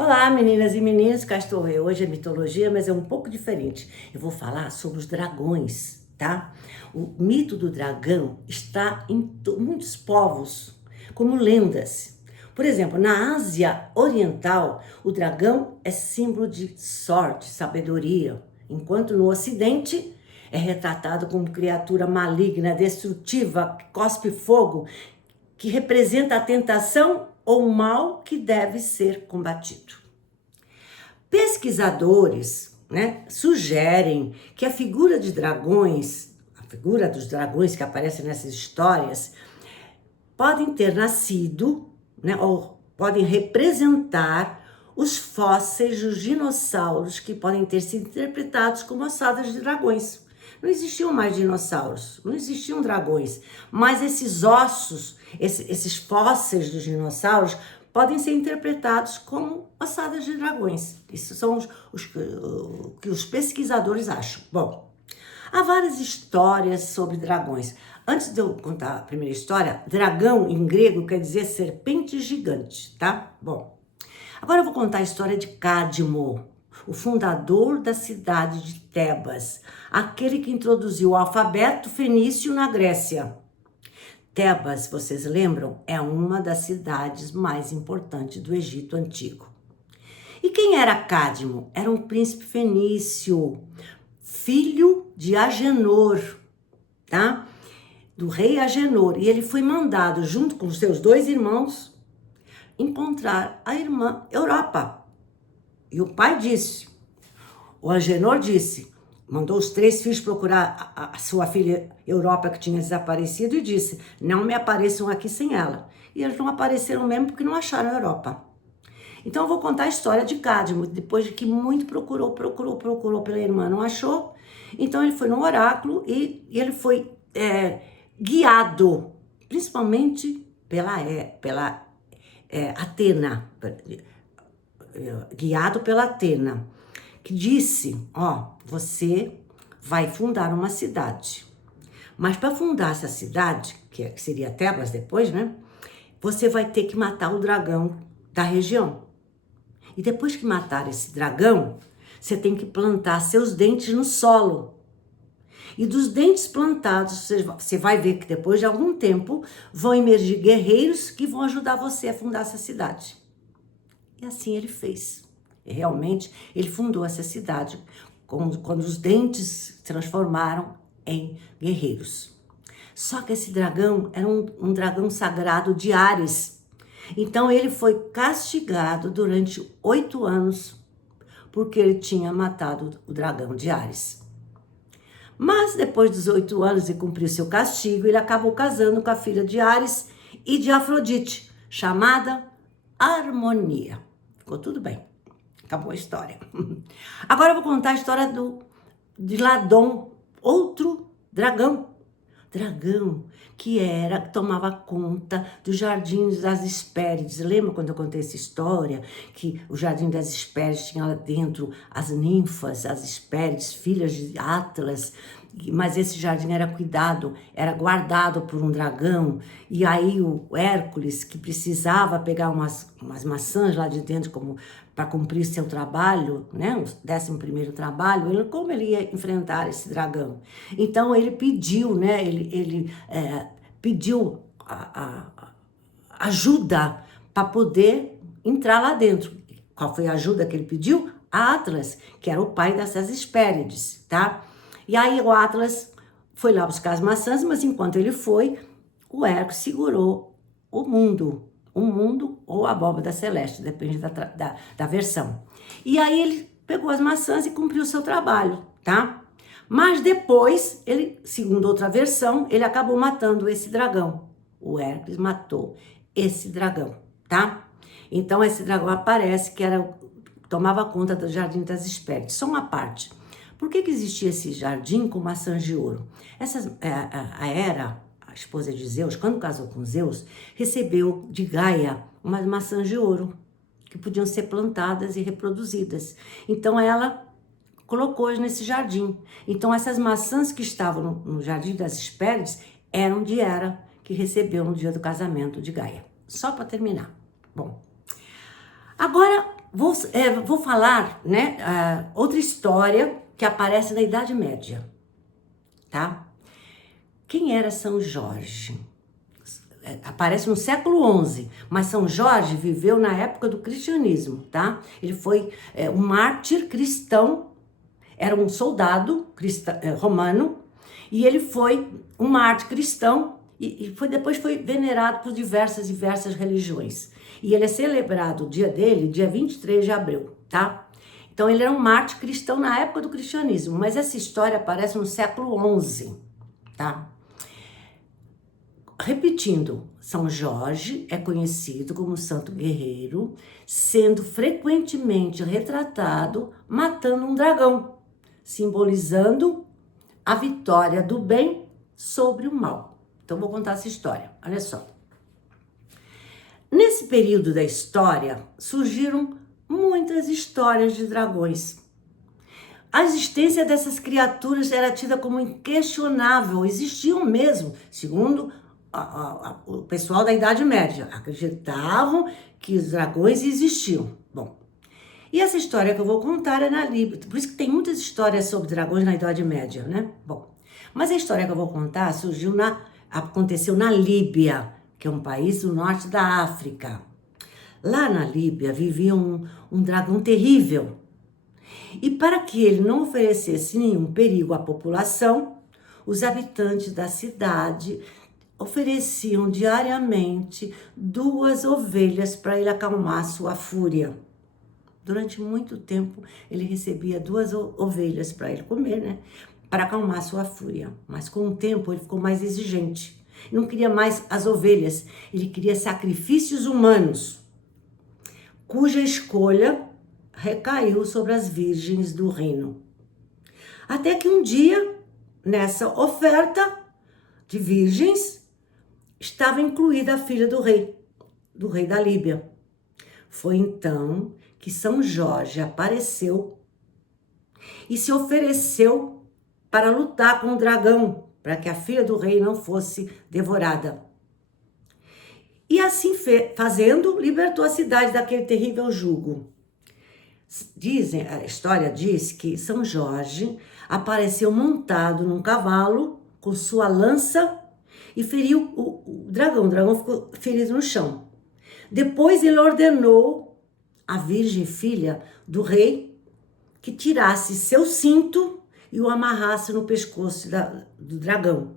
Olá, meninas e meninos, cá estou eu. Hoje é mitologia, mas é um pouco diferente. Eu vou falar sobre os dragões, tá? O mito do dragão está em muitos povos, como lendas. Por exemplo, na Ásia Oriental, o dragão é símbolo de sorte, sabedoria, enquanto no Ocidente é retratado como criatura maligna, destrutiva, que cospe fogo, que representa a tentação ou o mal que deve ser combatido. Pesquisadores, sugerem que a figura dos dragões que aparecem nessas histórias, podem ter nascido, ou podem representar os fósseis dos dinossauros que podem ter sido interpretados como ossadas de dragões. Não existiam mais dinossauros, não existiam dragões, mas esses ossos, esses fósseis dos dinossauros podem ser interpretados como ossadas de dragões. Isso são os que os pesquisadores acham. Bom, há várias histórias sobre dragões. Antes de eu contar a primeira história, dragão em grego quer dizer serpente gigante, tá? Bom, agora eu vou contar a história de Cadmo, o fundador da cidade de Tebas, aquele que introduziu o alfabeto fenício na Grécia. Tebas, vocês lembram, é uma das cidades mais importantes do Egito Antigo. E quem era Cadmo? Era um príncipe fenício, filho de Agenor, tá? Do rei Agenor. E ele foi mandado, junto com os seus dois irmãos, encontrar a irmã Europa. E o pai disse, o Agenor disse, mandou os 3 filhos procurar a sua filha Europa, que tinha desaparecido, e disse, não me apareçam aqui sem ela. E eles não apareceram mesmo porque não acharam a Europa. Então eu vou contar a história de Cadmo, depois de que muito procurou pela irmã, não achou. Então ele foi no oráculo e ele foi guiado, principalmente pela Atena, guiado pela Atena, que disse, você vai fundar uma cidade. Mas para fundar essa cidade, que seria Tebas depois, você vai ter que matar o dragão da região. E depois que matar esse dragão, você tem que plantar seus dentes no solo. E dos dentes plantados, você vai ver que depois de algum tempo vão emergir guerreiros que vão ajudar você a fundar essa cidade. E assim ele fez. E realmente, ele fundou essa cidade quando os dentes se transformaram em guerreiros. Só que esse dragão era um dragão sagrado de Ares. Então ele foi castigado durante 8 anos porque ele tinha matado o dragão de Ares. Mas depois dos 8 anos e cumpriu seu castigo, ele acabou casando com a filha de Ares e de Afrodite, chamada Harmonia. Ficou tudo bem. Acabou a história. Agora eu vou contar a história de Ladon, outro dragão. Dragão que tomava conta dos jardins das Hespérides. Lembra quando eu contei essa história? Que o jardim das Hespérides tinha lá dentro as ninfas, as Hespérides, filhas de Atlas. Mas esse jardim era guardado por um dragão. E aí o Hércules, que precisava pegar umas maçãs lá de dentro para cumprir seu trabalho, o 11º trabalho, como ele ia enfrentar esse dragão? Então ele pediu, ele pediu ajuda para poder entrar lá dentro. Qual foi a ajuda que ele pediu? A Atlas, que era o pai dessas Hespérides, tá? E aí o Atlas foi lá buscar as maçãs, mas enquanto ele foi, o Hércules segurou o mundo ou a abóbora celeste, depende da versão. E aí ele pegou as maçãs e cumpriu o seu trabalho, tá? Mas depois, segundo outra versão, ele acabou matando esse dragão. O Hércules matou esse dragão, tá? Então esse dragão aparece que tomava conta do Jardim das Hespérides. Só uma parte. Por que existia esse jardim com maçãs de ouro? A Hera, a esposa de Zeus, quando casou com Zeus, recebeu de Gaia umas maçãs de ouro que podiam ser plantadas e reproduzidas. Então ela colocou-as nesse jardim. Então essas maçãs que estavam no Jardim das Hespérides eram de Hera, que recebeu no dia do casamento de Gaia. Só para terminar. Bom, agora Vou falar, né, outra história que aparece na Idade Média, tá? Quem era São Jorge? Aparece no século XI, mas São Jorge viveu na época do cristianismo, tá? Ele foi um mártir cristão, era um soldado romano, e ele foi um mártir cristão e depois foi venerado por diversas religiões. E ele é celebrado, o dia dele, dia 23 de abril, tá? Então ele era um mártir cristão na época do cristianismo, mas essa história aparece no século XI, tá? Repetindo, São Jorge é conhecido como santo guerreiro, sendo frequentemente retratado matando um dragão, simbolizando a vitória do bem sobre o mal. Então vou contar essa história, olha só. Nesse período da história, surgiram muitas histórias de dragões. A existência dessas criaturas era tida como inquestionável, existiam mesmo, segundo o pessoal da Idade Média, acreditavam que os dragões existiam. Bom, e essa história que eu vou contar é na Líbia, por isso que tem muitas histórias sobre dragões na Idade Média, né? Bom, mas a história que eu vou contar aconteceu na Líbia, que é um país do norte da África. Lá na Líbia vivia um dragão terrível. E para que ele não oferecesse nenhum perigo à população, os habitantes da cidade ofereciam diariamente 2 ovelhas para ele acalmar sua fúria. Durante muito tempo, ele recebia 2 ovelhas para ele comer, né? Para acalmar sua fúria. Mas com o tempo, ele ficou mais exigente. Não queria mais as ovelhas, ele queria sacrifícios humanos, cuja escolha recaiu sobre as virgens do reino. Até que um dia, nessa oferta de virgens, estava incluída a filha do rei da Líbia. Foi então que São Jorge apareceu e se ofereceu para lutar com o dragão, para que a filha do rei não fosse devorada. E assim fazendo, libertou a cidade daquele terrível jugo. A história diz que São Jorge apareceu montado num cavalo com sua lança e feriu o dragão. O dragão ficou ferido no chão. Depois ele ordenou à virgem filha do rei que tirasse seu cinto e o amarrasse no pescoço do dragão.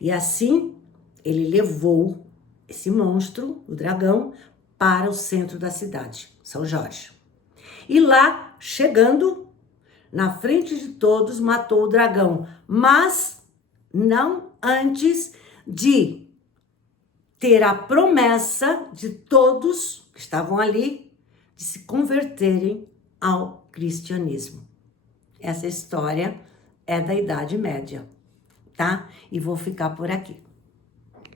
E assim ele levou esse monstro, o dragão, para o centro da cidade, São Jorge. E lá, chegando, na frente de todos, matou o dragão, mas não antes de ter a promessa de todos que estavam ali de se converterem ao cristianismo. Essa história é da Idade Média, tá? E vou ficar por aqui.